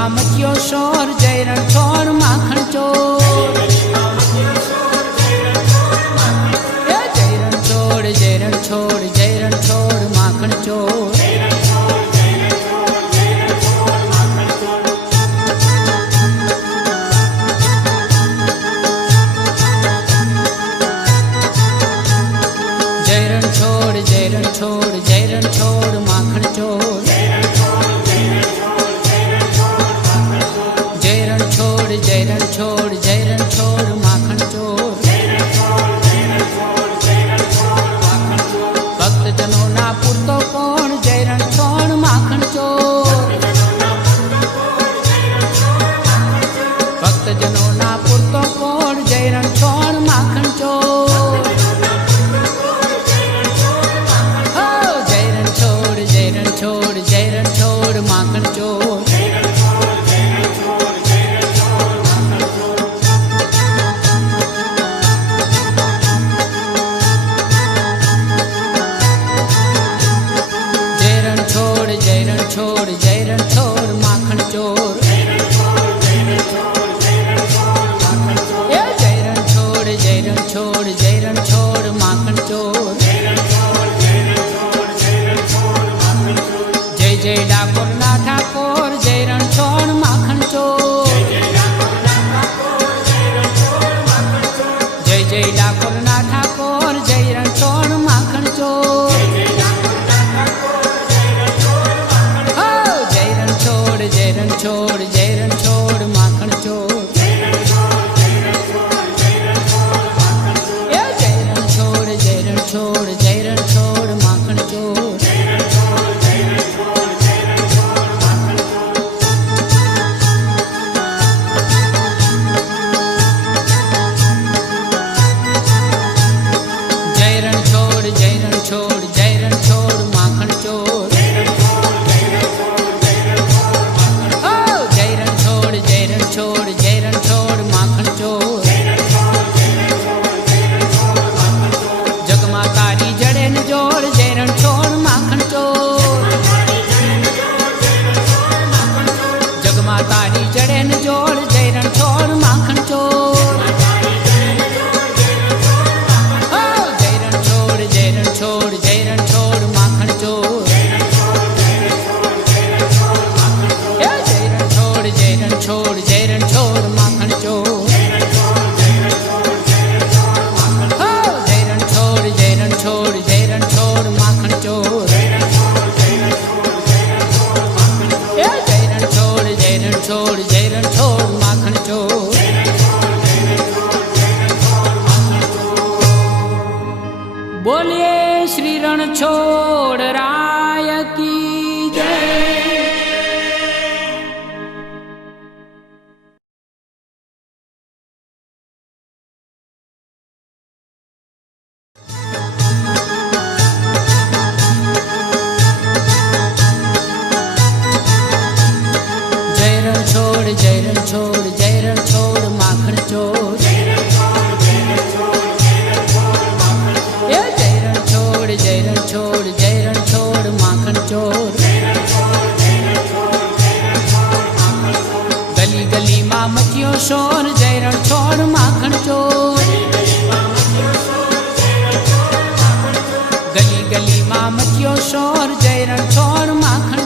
માં મચ્યો શોર, જય રણછોડ માખણ ચોર. જય રણછોડ, જય રણછોડ, જય રણછોડ માખણ ચોર. જય રણછોડ, જય રણછોડ, જય રણછોડ માખણ ચોર. જય રણછોડ, જય રણછોડ, જય રણછોડ માખણ ચોર. ભક્તજનો ના પૂરતો કોણ, જય રણછોડ માખણ ચોર. ભક્તજનો ના પૂરતો કોણ, જય રણછોડ માખણ ચોર. જય રણછોડ, જય રણછોડ, જય રણછોડ માખણ ચોર. જય રણછોડ, જય રણછોડ, જય રણછોડ માખણ ચોર. જય રણછોડ, જય રણછોડ, જય રણછોડ માખણ ચોર. જય જય ડાકોર ના ઠાકોર, જય રણછોડ માખણ ચોર. જય જય ડાકોર ના ઠાકોર, જય રણછોડ માખણ ચોર. જય રણછોડ, જય રણછોડ, જય રણછોડ માખણ ચોર. જય રણછોડ, જય રણછોડ, જય રણછોડ માખણ ચોર. જય રણછોડ, જય રણછોડ, જય રણછોડ માખણ ચોર. જય રણછોડ, જય રણછોડ, જય રણછોડ માખણ ચોર. જગમાં તારી જડે ને જોડ, જય રણછોડ માખણ ચોર. જગમાં તારી જડે ને જોડ, જય રણછોડ માખણ ચોર. જય રણછોડ, જય રણછોડ, જય રણછોડ માખણ ચોર. જય રણછોડ, જય રણછોડ, જય રણછોડ માખણ ચોર. જય રણછોડ, જય રણછોડ, જય રણછોડ માખણ ચોર. જય રણછોડ, જય રણછોડ, જય રણછોડ માખણ ચોર. બોલીએ શ્રી રણછોડ રાય કી જય. જય રણછોડ, જય રણછોડ, જય રણછોડ માખણ ચોર. જય રણછોડ, જય રણછોડ, જય રણછોડ માખણ ચોર. ગલી ગલી માં મચ્યો શોર, જય રણછોડ માખણ ચોર. ગલી ગલી માં મચ્યો શોર, જય રણછોડ માખણ